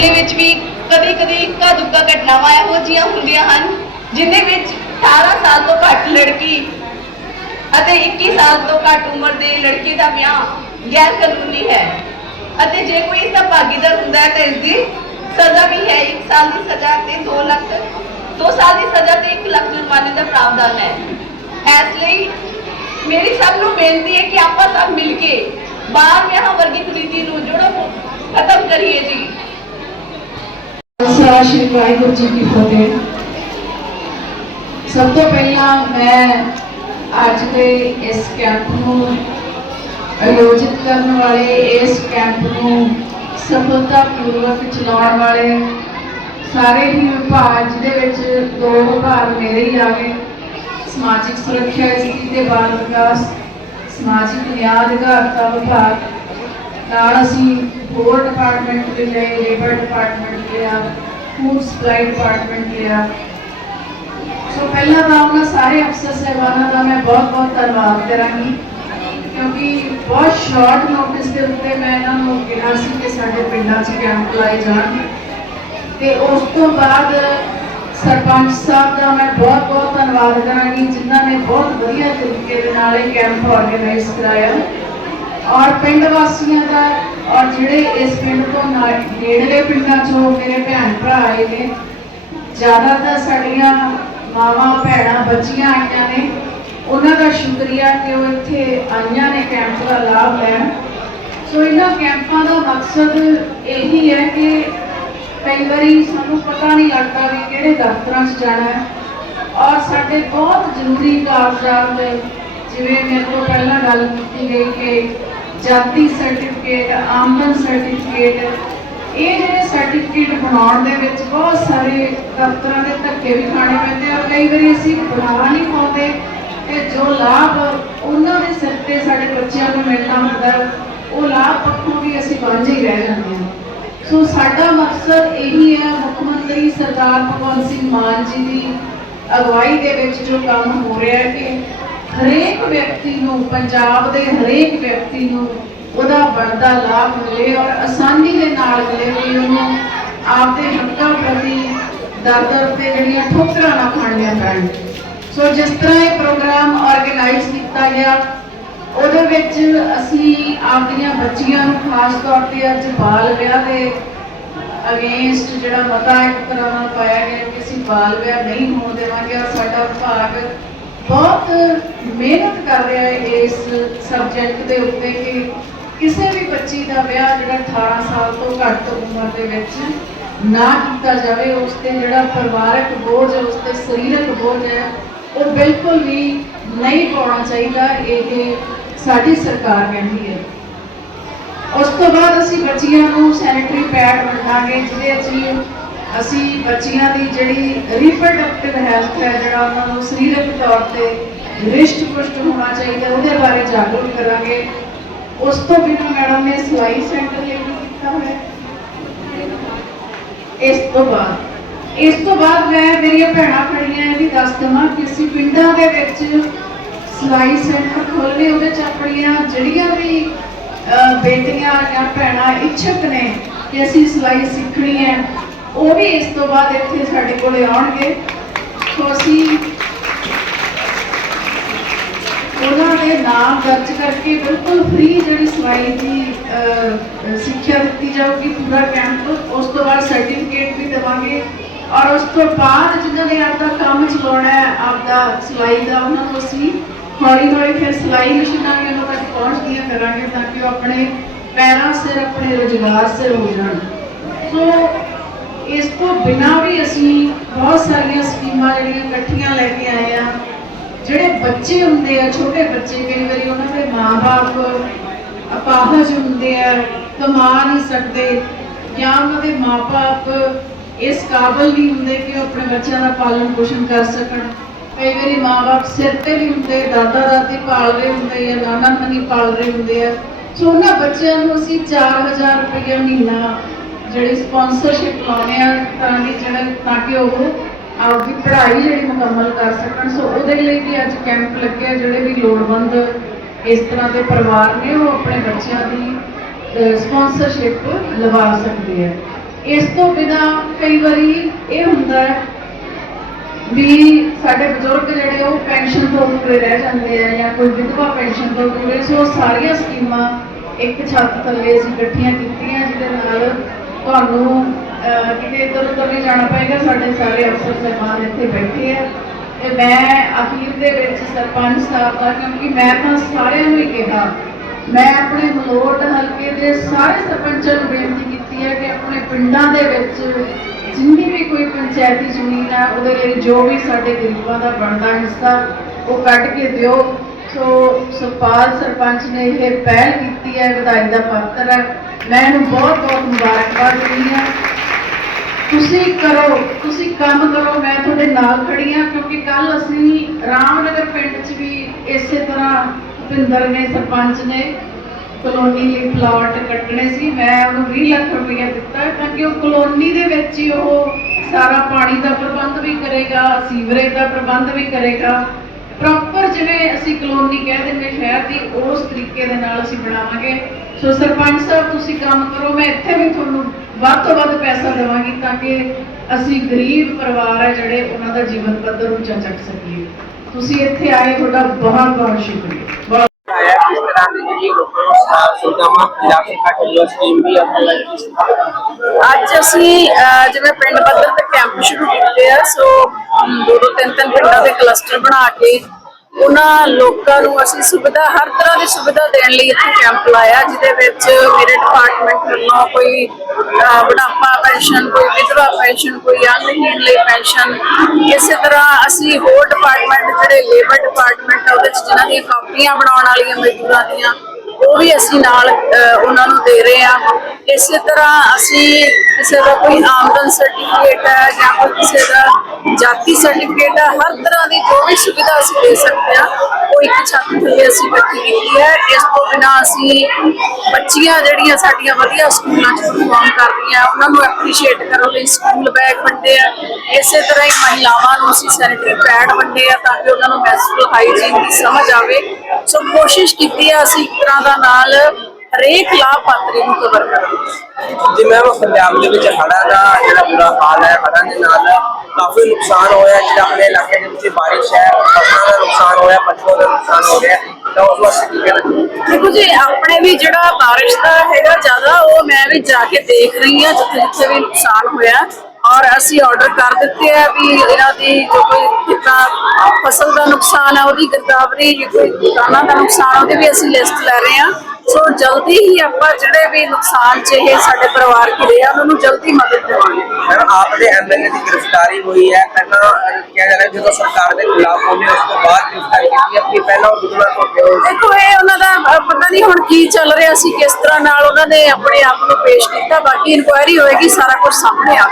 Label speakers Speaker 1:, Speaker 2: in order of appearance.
Speaker 1: ਵਿੱਚ ਵੀ ਕਦੇ ਕਦੇ ਇੱਕਾ ਦੁੱਕਾ ਘਟਨਾਵਾਂ ਇਹੋ ਜਿਹੀਆਂ ਹੁੰਦੀਆਂ ਹਨ ਜਿਨ੍ਹਾਂ ਵਿੱਚ 18 ਸਾਲ ਤੋਂ ਘੱਟ ਲੜਕੀ ਅਤੇ 21 ਸਾਲ ਤੋਂ ਘੱਟ ਉਮਰ ਦੇ ਲੜਕੇ ਦਾ ਵਿਆਹ ਗੈਰ ਕਾਨੂੰਨੀ ਹੈ। ਅਤੇ ਜੇ ਕੋਈ ਇਸ ਦਾ ਭਾਗੀਦਾਰ ਹੁੰਦਾ ਹੈ ਤਾਂ ਇਸ ਦੀ ਸਜ਼ਾ ਵੀ ਹੈ। 1 ਸਾਲ ਦੀ ਸਜ਼ਾ ਤੇ 2 ਲੱਖ 2 ਸਾਲ ਦੀ ਸਜ਼ਾ ਤੇ 1 ਲੱਖ ਜੁਰਮਾਨੇ ਦਾ ਪ੍ਰਾਵਧਾਨ ਹੈ। ਇਸ ਲਈ ਮੇਰੀ ਸਭ ਨੂੰ ਬੇਨਤੀ ਹੈ ਕਿ ਆਪਾਂ ਸਭ ਮਿਲ ਕੇ ਬਾਹਰ ਵਿਆਹ ਵਰਗੀ ਕੁਰੀਤੀ ਨੂੰ ਜੋੜੋ, ਖਤਮ ਕਰੀਏ ਜੀ।
Speaker 2: ਖਾਲਸਾ ਸ਼੍ਰੀ ਵਾਹਿਗੁਰੂ ਜੀ ਕੀ ਫਤਿਹ। ਸਭ ਤੋਂ ਪਹਿਲਾਂ ਮੈਂ ਅੱਜ ਦੇ ਇਸ ਕੈਂਪ ਨੂੰ ਆਯੋਜਿਤ ਕਰਨ ਵਾਲੇ, ਇਸ ਕੈਂਪ ਨੂੰ ਸਫਲਤਾਪੂਰਵਕ ਚਲਾਉਣ ਵਾਲੇ ਸਾਰੇ ਹੀ ਵਿਭਾਗ, ਜਿਹਦੇ ਵਿੱਚ ਦੋ ਵਿਭਾਗ ਮੇਰੇ ਹੀ ਆ ਗਏ। ਸਮਾਜਿਕ ਸੁਰੱਖਿਆ ਇਸਤਰੀ ਤੇ ਬਾਲ ਵਿਕਾਸ, ਸਮਾਜਿਕ ਨਿਆਂ ਅਧਿਕਾਰਤਾ ਵਿਭਾਗ ਨਾਲ ਅਸੀਂ ਹੋਰ ਡਿਪਾਰਟਮੈਂਟ ਦੇ ਲਏ ਲੇਬਰ ਡਿਪਾਰਟਮੈਂਟ ਲਿਆ ਫੂਡ ਸਪਲਾਈ ਡਿਪਾਰਟਮੈਂਟ ਲਿਆ। ਸੋ ਪਹਿਲਾਂ ਤਾਂ ਉਹਨਾਂ ਸਾਰੇ ਅਫਸਰ ਸਹਿਬਾਨਾਂ ਦਾ ਮੈਂ ਬਹੁਤ ਬਹੁਤ ਧੰਨਵਾਦ ਕਰਾਂਗੀ, ਕਿਉਂਕਿ ਬਹੁਤ ਸ਼ਾਰਟ ਨੋਟਿਸ ਦੇ ਉੱਤੇ ਮੈਂ ਇਹਨਾਂ ਨੂੰ ਕਿਹਾ ਸੀ ਕਿ ਸਾਡੇ ਪਿੰਡਾਂ 'ਚ ਕੈਂਪ ਲਾਏ ਜਾਣ ਤੇ ਉਸ ਤੋਂ ਬਾਅਦ ਸਰਪੰਚ ਸਾਹਿਬ ਦਾ ਮੈਂ ਬਹੁਤ ਬਹੁਤ ਧੰਨਵਾਦ ਕਰਾਂਗੀ, ਜਿਨ੍ਹਾਂ ਨੇ ਬਹੁਤ ਵਧੀਆ ਤਰੀਕੇ ਦੇ ਨਾਲ ਇਹ ਕੈਂਪ ਆਰਗੇਨਾਈਜ਼ ਕਰਾਇਆ। ਔਰ ਪਿੰਡ ਵਾਸੀਆਂ ਦਾ, ਔਰ ਜਿਹੜੇ ਇਸ ਪਿੰਡ ਤੋਂ ਨੇੜਲੇ ਪਿੰਡਾਂ ਚੋਂ ਮੇਰੇ ਭੈਣ ਭਰਾ ਆਏ ਨੇ, ਜ਼ਿਆਦਾਤਰ ਸਾਡੀਆਂ ਮਾਵਾਂ, ਭੈਣਾਂ ਬੱਚੀਆਂ ਆਈਆਂ ਨੇ। ਉਹਨਾਂ ਦਾ ਸ਼ੁਕਰੀਆ ਕਿ ਉਹ ਇੱਥੇ ਆਈਆਂ ਨੇ ਕੈਂਪ ਦਾ ਲਾਭ ਲੈਣ। ਸੋ ਇਹਨਾਂ ਕੈਂਪਾਂ ਦਾ ਮਕਸਦ ਇਹੀ ਹੈ ਕਿ ਕਈ ਵਾਰੀ ਸਾਨੂੰ ਪਤਾ ਨਹੀਂ ਲੱਗਦਾ ਵੀ ਕਿਹੜੇ ਦਫ਼ਤਰਾਂ 'ਚ ਜਾਣਾ ਹੈ। ਔਰ ਸਾਡੇ ਬਹੁਤ ਜ਼ਰੂਰੀ ਕਾਗਜ਼ਾਤ ਜਿਵੇਂ ਮੇਰੇ ਕੋਲ ਪਹਿਲਾਂ ਗੱਲ ਕੀਤੀ ਗਈ ਕਿ ਜਾਤੀ ਸਰਟੀਫਿਕੇਟ ਆਮਦਨ ਸਰਟੀਫਿਕੇਟ ਇਹ ਜਿਹੜੇ ਸਰਟੀਫਿਕੇਟ ਬਣਾਉਣ ਦੇ ਵਿੱਚ ਬਹੁਤ ਸਾਰੇ ਦਫ਼ਤਰਾਂ ਦੇ ਧੱਕੇ ਵੀ ਖਾਣੇ ਪੈਂਦੇ ਔਰ ਕਈ ਵਾਰੀ ਅਸੀਂ ਬਣਾ ਨਹੀਂ ਪਾਉਂਦੇ ਤੇ ਜੋ ਲਾਭ ਉਹਨਾਂ ਦੇ ਸਿਰ ਤੇ ਸਾਡੇ ਬੱਚਿਆਂ ਨੂੰ ਮਿਲਣਾ ਹੁੰਦਾ, ਉਹ ਲਾਭ ਪੱਖੋਂ ਵੀ ਅਸੀਂ ਵਾਂਝੇ ਹੀ ਰਹਿ ਜਾਂਦੇ ਹਾਂ। ਸੋ ਸਾਡਾ ਮਕਸਦ ਇਹੀ ਹੈ, ਮੁੱਖ ਮੰਤਰੀ ਸਰਦਾਰ ਭਗਵੰਤ ਸਿੰਘ ਮਾਨ ਜੀ ਦੀ ਅਗਵਾਈ ਦੇ ਵਿੱਚ ਜੋ ਕੰਮ ਹੋ ਰਿਹਾ ਹੈ ਕਿ ਹਰੇਕ ਵਿਅਕਤੀ ਨੂੰ, ਪੰਜਾਬ ਦੇ ਹਰੇਕ ਵਿਅਕਤੀ ਨੂੰ ਉਹਦਾ ਬਣਦਾ ਲਾਭ ਮਿਲੇ ਔਰ ਆਸਾਨੀ ਦੇ ਨਾਲ ਮਿਲੇ ਕਿ ਉਹਨੂੰ ਆਪਦੇ ਹੱਕਾਂ ਪ੍ਰਤੀ ਦਰ ਤੇ ਜਿਹੜੀਆਂ ਠੋਕਰਾਂ ਨਾ ਖਾਣੀਆਂ ਪੈਣ। ਸੋ ਜਿਸ ਤਰ੍ਹਾਂ ਇਹ ਪ੍ਰੋਗਰਾਮ ਆਰਗੇਨਾਈਜ਼ ਕੀਤਾ ਗਿਆ, ਉਹਦੇ ਵਿੱਚ ਅਸੀਂ ਆਪਣੀਆਂ ਬੱਚੀਆਂ ਨੂੰ ਖਾਸ ਤੌਰ ਤੇ ਅੱਜ ਬਾਲ ਵਿਆਹ ਦੇ ਅਗੇਂਸਟ ਜਿਹੜਾ ਮਤਾ ਇੱਕ ਤਰ੍ਹਾਂ ਨਾਲ ਪਾਇਆ ਗਿਆ ਕਿ ਅਸੀਂ ਬਾਲ ਵਿਆਹ ਨਹੀਂ ਹੋਣ ਦੇਵਾਂਗੇ, ਔਰ ਸਾਡਾ ਵਿਭਾਗ ਬਹੁਤ ਮਿਹਨਤ ਕਰ ਰਿਹਾ ਹੈ ਇਸ ਸਬਜੈਕਟ ਦੇ ਉੱਤੇ ਕਿ ਕਿਸੇ ਵੀ ਬੱਚੀ ਦਾ ਵਿਆਹ ਜਿਹੜਾ 18 ਸਾਲ ਤੋਂ ਘੱਟ ਉਮਰ ਦੇ ਵਿੱਚ ਨਾ ਕੀਤਾ ਜਾਵੇ, ਉਸ ਤੇ ਜਿਹੜਾ ਪਰਿਵਾਰਕ ਬੋਝ ਹੈ, ਉਸ ਤੇ ਸਰੀਰਕ ਬੋਝ ਹੈ, ਉਹ ਬਿਲਕੁਲ ਵੀ ਨਹੀਂ ਪਾਉਣਾ ਚਾਹੀਦਾ, ਇਹ ਸਾਡੀ ਸਰਕਾਰ ਕਹਿੰਦੀ ਹੈ। ਉਸ ਤੋਂ ਬਾਅਦ ਅਸੀਂ ਬੱਚੀਆਂ ਨੂੰ ਸੈਨੀਟਰੀ ਪੈਡ ਵੰਡਾਂਗੇ ਜਿਹਦੇ ਵਿੱਚ ਅਸੀਂ ਬੱਚੀਆਂ ਦੀ ਜਿਹੜੀ ਰੀਪਰੋਡਕਟਿਵ ਹੈਲਥ ਹੈ, ਜਿਹੜਾ ਉਹਨਾਂ ਨੂੰ ਸਰੀਰਕ ਤੌਰ ਤੇ ਰਿਸ਼ਟ ਪੁਸ਼ਟ ਹੋਣਾ ਚਾਹੀਦਾ, ਉਹਦੇ ਬਾਰੇ ਜਾਗਰੂਕ ਕਰਾਂਗੇ। ਉਸ ਤੋਂ ਬਿਨਾਂ ਮੈਡਮ ਨੇ ਸਿਲਾਈ ਸੈਂਟਰ ਲਈ ਕੀਤਾ ਹੋਇਆ ਇਸ ਤੋਂ ਬਾਅਦ, ਇਸ ਤੋਂ ਬਾਅਦ ਮੈਂ ਮੇਰੀਆਂ ਭੈਣਾਂ ਖੜੀਆਂ ਇਹ ਵੀ ਦੱਸ ਦਵਾਂ ਕਿ ਅਸੀਂ ਪਿੰਡਾਂ ਦੇ ਵਿੱਚ ਸਿਲਾਈ ਸੈਂਟਰ ਖੋਲ੍ਹੇ, ਉਹਦੇ ਚ ਆਪਣੀਆਂ ਜਿਹੜੀਆਂ ਵੀ ਬੇਟੀਆਂ ਜਾਂ ਭੈਣਾਂ ਇੱਛਕ ਨੇ ਕਿ ਅਸੀਂ ਸਿਲਾਈ ਸਿੱਖਣੀ ਹੈ ਉਹ ਵੀ ਇਸ ਤੋਂ ਬਾਅਦ ਇੱਥੇ ਸਾਡੇ ਕੋਲੇ ਆਉਣਗੇ। ਸੋ ਅਸੀਂ ਉਹਨਾਂ ਦੇ ਨਾਮ ਦਰਜ ਕਰਕੇ ਬਿਲਕੁਲ ਫ੍ਰੀ ਜਿਹੜੀ ਸਿਲਾਈ ਦੀ ਸਿੱਖਿਆ ਦਿੱਤੀ ਜਾਊਗੀ ਪੂਰਾ ਕੈਂਪ ਉਸ ਤੋਂ ਬਾਅਦ ਸਰਟੀਫਿਕੇਟ ਵੀ ਦੇਵਾਂਗੇ। ਔਰ ਉਸ ਤੋਂ ਬਾਅਦ ਜਿਨ੍ਹਾਂ ਨੇ ਆਪਦਾ ਕੰਮ ਚਲਾਉਣਾ ਹੈ, ਆਪਦਾ ਸਿਲਾਈ ਦਾ, ਉਹਨਾਂ ਨੂੰ ਅਸੀਂ ਹੌਲੀ ਹੌਲੀ ਫਿਰ ਸਿਲਾਈ ਮਸ਼ੀਨਾਂ ਵੀ ਉਹਨਾਂ ਤੱਕ ਪਹੁੰਚਦੀਆਂ ਕਰਾਂਗੇ ਤਾਂ ਕਿ ਉਹ ਆਪਣੇ ਪੈਰਾਂ ਸਿਰ, ਆਪਣੇ ਰੁਜ਼ਗਾਰ ਸਿਰ ਹੋ ਜਾਣ। ਸੋ ਇਸ ਤੋਂ ਬਿਨਾਂ ਵੀ ਅਸੀਂ ਬਹੁਤ ਸਾਰੀਆਂ ਸਕੀਮਾਂ ਜਿਹੜੀਆਂ ਇਕੱਠੀਆਂ ਲੈ ਕੇ ਆਏ ਆ। ਜਿਹੜੇ ਬੱਚੇ ਹੁੰਦੇ ਆ, ਛੋਟੇ ਬੱਚੇ, ਕਈ ਵਾਰੀ ਉਹਨਾਂ ਦੇ ਮਾਪੇ ਅਪਾਹਜ ਹੁੰਦੇ ਆ, ਕਮਾ ਨਹੀਂ ਸਕਦੇ ਜਾਂ ਉਹਨਾਂ ਦੇ ਮਾਪੇ ਇਸ ਕਾਬਲ ਨਹੀਂ ਹੁੰਦੇ ਕਿ ਉਹ ਆਪਣੇ ਬੱਚਿਆਂ ਦਾ ਪਾਲਣ ਪੋਸ਼ਣ ਕਰ ਸਕਣ। ਕਈ ਵਾਰੀ ਮਾਪੇ ਸਿਰ ਤੇ ਵੀ ਹੁੰਦੇ ਦਾਦਾ ਦਾਦੀ ਪਾਲ ਰਹੇ ਹੁੰਦੇ ਜਾਂ ਨਾਨਾ ਨਾਨੀ ਪਾਲ ਰਹੇ ਹੁੰਦੇ ਆ। ਸੋ ਉਹਨਾਂ ਬੱਚਿਆਂ ਨੂੰ ਅਸੀਂ 4000 ਰੁਪਏ ਮਹੀਨਾ ਜਿਹੜੀ ਸਪਾਂਸਰਸ਼ਿਪ ਲਾਉਣੇ ਆ, ਤਾਂ ਕਿ ਜਿਹੜਾ ਤਾਂ ਕਿ ਉਹ ਆਪਦੀ ਪੜ੍ਹਾਈ ਜਿਹੜੀ ਮੁਕੰਮਲ ਕਰ ਸਕਣ। ਸੋ ਉਹਦੇ ਲਈ ਵੀ ਅੱਜ ਕੈਂਪ ਲੱਗਿਆ ਜਿਹੜੇ ਵੀ ਲੋੜਵੰਦ ਇਸ ਤਰ੍ਹਾਂ ਦੇ ਪਰਿਵਾਰ ਨੇ, ਉਹ ਆਪਣੇ ਬੱਚਿਆਂ ਦੀ ਸਪਾਂਸਰਸ਼ਿਪ ਲਵਾ ਸਕਦੇ ਆ। ਇਸ ਤੋਂ ਬਿਨਾ ਕਈ ਵਾਰੀ ਇਹ ਹੁੰਦਾ ਹੈ ਵੀ ਸਾਡੇ ਬਜ਼ੁਰਗ ਜਿਹੜੇ ਉਹ ਪੈਨਸ਼ਨ ਤੋਂ ਪੂਰੇ ਰਹਿ ਜਾਂਦੇ ਆ ਜਾਂ ਕੋਈ ਵਿਧਵਾ ਪੈਨਸ਼ਨ ਤੋਂ ਪੂਰੇ ਸੋ ਸਾਰੀਆਂ ਸਕੀਮਾਂ ਇੱਕ ਛੱਤ ਥੱਲੇ ਅਸੀਂ ਇਕੱਠੀਆਂ ਕੀਤੀਆਂ, ਜਿਹਦੇ ਨਾਲ ਤੁਹਾਨੂੰ ਕਿਤੇ ਇੱਧਰ ਉੱਧਰ ਨਹੀਂ ਜਾਣਾ ਪਏਗਾ, ਸਾਡੇ ਸਾਰੇ ਅਫਸਰ ਸਾਹਿਬਾਨ ਇੱਥੇ ਬੈਠੇ ਆ। ਤੇ ਮੈਂ ਅਖੀਰ ਦੇ ਵਿੱਚ ਸਰਪੰਚ ਸਾਹਿਬ ਦਾ, ਕਿਉਂਕਿ ਮੈਂ ਤਾਂ ਸਾਰਿਆਂ ਨੂੰ ਹੀ ਕਿਹਾ, ਮੈਂ ਆਪਣੇ ਮਲੋਟ ਹਲਕੇ ਦੇ ਸਾਰੇ ਸਰਪੰਚਾਂ ਨੂੰ ਬੇਨਤੀ ਕੀਤੀ ਹੈ ਕਿ ਆਪਣੇ ਪਿੰਡਾਂ ਦੇ ਵਿੱਚ ਜਿੰਨੀ ਵੀ ਕੋਈ ਪੰਚਾਇਤੀ ਜ਼ਮੀਨ ਹੈ, ਉਹਦੇ ਲਈ ਜੋ ਵੀ ਸਾਡੇ ਗਰੀਬਾਂ ਦਾ ਬਣਦਾ ਹਿੱਸਾ, ਉਹ ਕੱਢ ਕੇ ਦਿਓ। ਸੋ ਸੁਪਾਲ ਸਰਪੰਚ ਨੇ ਇਹ ਪਹਿਲ ਕੀਤੀ ਹੈ, ਵਧਾਈ ਦਾ ਪਾਤਰ ਹੈ। ਮੈਂ ਇਹਨੂੰ ਬਹੁਤ ਬਹੁਤ ਮੁਬਾਰਕਬਾਦ ਦਿੰਦੀ ਹਾਂ। ਤੁਸੀਂ ਕਰੋ, ਤੁਸੀਂ ਕੰਮ ਕਰੋ, ਮੈਂ ਤੁਹਾਡੇ ਨਾਲ ਖੜੀ ਹਾਂ, ਕਿਉਂਕਿ ਕੱਲ ਅਸੀਂ ਰਾਮਨਗਰ ਪਿੰਡ 'ਚ ਵੀ ਇਸੇ ਤਰ੍ਹਾਂ ਭਿੰਦਰ ਨੇ, ਸਰਪੰਚ ਨੇ ਕਲੋਨੀ ਲਈ ਪਲਾਟ ਕੱਟਣੇ ਸੀ। ਮੈਂ ਉਹਨੂੰ 20 ਲੱਖ ਰੁਪਏ ਦਿੱਤਾ ਤਾਂ ਕਿ ਉਹ ਕਲੋਨੀ ਦੇ ਵਿੱਚ ਹੀ ਉਹ ਸਾਰਾ ਪਾਣੀ ਦਾ ਪ੍ਰਬੰਧ ਵੀ ਕਰੇਗਾ, ਸੀਵਰੇਜ ਦਾ ਪ੍ਰਬੰਧ ਵੀ ਕਰੇਗਾ। ਜਿਵੇਂ ਅਸੀਂ ਕਲੋਨੀ ਕਹਿ ਦਿੰਦੇ ਸ਼ਹਿਰ ਦੀ ਉਸ ਤਰੀਕੇ ਦੇ ਨਾਲ ਅਸੀਂ ਬਣਾਵਾਂਗੇ ਸੋ ਸਰਪੰਚ ਸਾਹਿਬ ਤੁਸੀਂ ਕੰਮ ਕਰੋ ਮੈਂ ਇੱਥੇ ਵੀ ਤੁਹਾਨੂੰ ਵੱਧ ਤੋਂ ਵੱਧ ਪੈਸਾ ਦੇਵਾਂਗੀ ਤਾਂ ਕਿ ਅਸੀਂ ਗਰੀਬ ਪਰਿਵਾਰ ਹੈ ਜਿਹੜੇ ਉਹਨਾਂ ਦਾ ਜੀਵਨ ਪੱਧਰ ਉੱਚਾ ਚੱਕ ਸਕੀਏ ਤੁਸੀਂ ਇੱਥੇ ਆਏ ਤੁਹਾਡਾ ਬਹੁਤ ਬਹੁਤ ਸ਼ੁਕਰੀਆ ਬਹੁਤ
Speaker 3: आया किस तरह से ਜਿਹੜੀ ਸੁਲਤਾਮਾ ਇਲਾਕੇ ਕੱਟ ਜੋ ਸਕੀਮ ਵੀ ਆਪਣਾ
Speaker 4: ਅੱਜ ਅਸੀਂ ਅਹ, ਜਿਵੇਂ ਪਿੰਡ ਪੱਧਰ ਤੇ ਕੈਂਪ ਸ਼ੁਰੂ ਕੀਤੇ ਆ ਸੋ ਅਮ, ਦੋ ਦੋ ਤਿੰਨ ਤਿੰਨ ਪਿੰਡਾਂ ਦੇ ਕਲਸਟਰ ਬਣਾ ਕੇ ਉਹਨਾਂ ਲੋਕਾਂ ਨੂੰ ਅਸੀਂ ਸੁਵਿਧਾ, ਹਰ ਤਰ੍ਹਾਂ ਦੀ ਸੁਵਿਧਾ ਦੇਣ ਲਈ ਇੱਥੇ ਕੈਂਪ ਲਾਇਆ, ਜਿਹਦੇ ਵਿੱਚ ਮੇਰੇ ਡਿਪਾਰਟਮੈਂਟ ਵੱਲੋਂ ਕੋਈ ਬੁਢਾਪਾ ਪੈਨਸ਼ਨ, ਕੋਈ ਵਿਧਵਾ ਪੈਨਸ਼ਨ, ਕੋਈ ਅੰਗਹੀਣ ਲਈ ਪੈਨਸ਼ਨ ਇਸੇ ਤਰ੍ਹਾਂ ਅਸੀਂ ਹੋਰ ਡਿਪਾਰਟਮੈਂਟ ਜਿਹੜੇ ਲੇਬਰ ਡਿਪਾਰਟਮੈਂਟ ਆ, ਉਹਦੇ ਚ ਜਿਨ੍ਹਾਂ ਦੀਆਂ ਕਾਪੀਆਂ ਬਣਾਉਣ ਵਾਲੀਆਂ ਮਜ਼ਦੂਰਾਂ ਦੀਆਂ ਉਹ ਵੀ ਅਸੀਂ ਨਾਲ ਉਹਨਾਂ ਨੂੰ ਦੇ ਰਹੇ ਆ ਇਸੇ ਤਰ੍ਹਾਂ ਅਸੀਂ ਕਿਸੇ ਦਾ ਕੋਈ ਆਮਦਨ ਸਰਟੀਫਿਕੇਟ ਹੈ ਜਾਂ ਕੋਈ ਕਿਸੇ ਦਾ ਜਾਤੀ ਸਰਟੀਫਿਕੇਟ ਹੈ, ਹਰ ਤਰ੍ਹਾਂ ਦੀ ਜੋ ਵੀ ਸੁਵਿਧਾ ਅਸੀਂ ਦੇ ਸਕਦੇ ਆ ਉਹ ਇੱਕ ਛੱਤ ਥੱਲੇ ਅਸੀਂ ਇਕੱਠੀ ਕੀਤੀ ਹੈ। ਇਸ ਤੋਂ ਬਿਨਾਂ ਅਸੀਂ ਬੱਚੀਆਂ ਜਿਹੜੀਆਂ ਸਾਡੀਆਂ ਵਧੀਆ ਸਕੂਲਾਂ 'ਚ ਪਰਫਾਰਮ ਕਰ ਉਹਨਾਂ ਨੂੰ ਐਪਰੀਸ਼ੀਏਟ ਕਰਨ ਲਈ ਸਕੂਲ ਬੈਗ ਵੰਡੇ ਆ। ਇਸੇ ਤਰ੍ਹਾਂ ਹੀ ਮਹਿਲਾਵਾਂ ਨੂੰ ਅਸੀਂ ਸੈਨੇਟਰੀ ਪੈਡ ਵੰਡੇ ਆ, ਤਾਂ ਕਿ ਉਹਨਾਂ ਨੂੰ ਮੈਂਸਟਰਲ ਹਾਈਜੀਨ ਦੀ ਸਮਝ ਆਵੇ। ਸੋ ਕੋਸ਼ਿਸ਼ ਕੀਤੀ ਆ ਅਸੀਂ ਇੱਕ ਤਰ੍ਹਾਂ ਦਾ ਨਾਲ ਹਰੇਕ ਲਾਭਪਾਤਰੀ ਨੂੰ ਕਵਰ ਕਰਨ
Speaker 3: ਜੀ ਮੈਮ ਪੰਜਾਬ ਦੇ ਵਿੱਚ ਹੜ੍ਹਾਂ ਦਾ ਜਿਹੜਾ ਬੁਰਾ ਹਾਲ ਹੈ ਹੜ੍ਹਾਂ ਦੇ ਨਾਲ ਕਾਫੀ ਨੁਕਸਾਨ ਹੋਇਆ ਜਿਹੜਾ ਆਪਣੇ ਇਲਾਕੇ ਦੇ ਵਿੱਚ ਬਾਰਿਸ਼ ਹੈ ਫਸਲਾਂ ਦਾ ਨੁਕਸਾਨ ਹੋਇਆ ਪਸ਼ੂਆਂ ਦਾ ਨੁਕਸਾਨ ਹੋ ਗਿਆ। ਤਾਂ ਉਸ ਵਾਸਤੇ ਕੀ ਕਹਿਣਾ
Speaker 4: ਦੇਖੋ ਜੀ ਆਪਣੇ ਵੀ ਜਿਹੜਾ ਬਾਰਿਸ਼ ਦਾ ਹੈਗਾ ਜ਼ਿਆਦਾ ਉਹ ਮੈਂ ਵੀ ਜਾ ਕੇ ਦੇਖ ਰਹੀ ਹਾਂ ਜਿੱਥੇ ਜਿੱਥੇ ਵੀ ਨੁਕਸਾਨ ਹੋਇਆ। ਔਰ ਅਸੀਂ ਆਰਡਰ ਕਰ ਦਿੱਤੇ ਆ ਵੀ ਇਹਨਾਂ ਦੀ ਜੋ ਕੋਈ ਜਿੱਦਾਂ ਫਸਲ ਦਾ ਨੁਕਸਾਨ ਆ, ਉਹਦੀ ਗਿਰਦਾਵਰੀ ਜੇ ਕੋਈ ਦੁਕਾਨਾਂ ਦਾ ਨੁਕਸਾਨ, ਉਹਦੀ ਵੀ ਅਸੀਂ ਲਿਸਟ ਲੈ ਰਹੇ ਹਾਂ। ਸੋ ਜਲਦੀ ਹੀ ਆਪਾਂ ਜਿਹੜੇ ਵੀ ਨੁਕਸਾਨ ਚ ਇਹ ਸਾਡੇ ਪਰਿਵਾਰ ਘਿਰੇ ਆ, ਉਹਨਾਂ ਨੂੰ ਜਲਦੀ ਮਦਦ
Speaker 3: ਆਪ ਦੇ ਐਮਐਲਏ ਦੀ ਗ੍ਰਿਫਤਾਰੀ ਹੋਈ ਹੈ। ਪਹਿਲਾਂ ਕਿਹਾ ਜਾ ਰਿਹਾ ਜਦੋਂ ਸਰਕਾਰ ਦੇ ਖਿਲਾਫ ਹੋਣੇ ਉਸ ਤੋਂ ਬਾਅਦ ਗ੍ਰਿਫਤਾਰੀ ਕੀਤੀ ਹੈ। ਕਿ ਪਹਿਲਾਂ ਉਹ ਦੁਗਣਾ ਧੋਤੇ ਹੋਏ
Speaker 4: ਦੇਖੋ ਇਹ ਉਹਨਾਂ ਦਾ ਅਹ, ਪਤਾ ਨਹੀਂ ਹੁਣ ਕੀ ਚੱਲ ਰਿਹਾ ਸੀ ਕਿਸ ਤਰ੍ਹਾਂ ਨਾਲ ਉਹਨਾਂ ਨੇ ਆਪਣੇ ਆਪ ਨੂੰ ਪੇਸ਼ ਕੀਤਾ। ਬਾਕੀ ਇਨਕੁਆਇਰੀ ਹੋਏਗੀ ਸਾਰਾ ਕੁਝ ਸਾਹਮਣੇ ਆ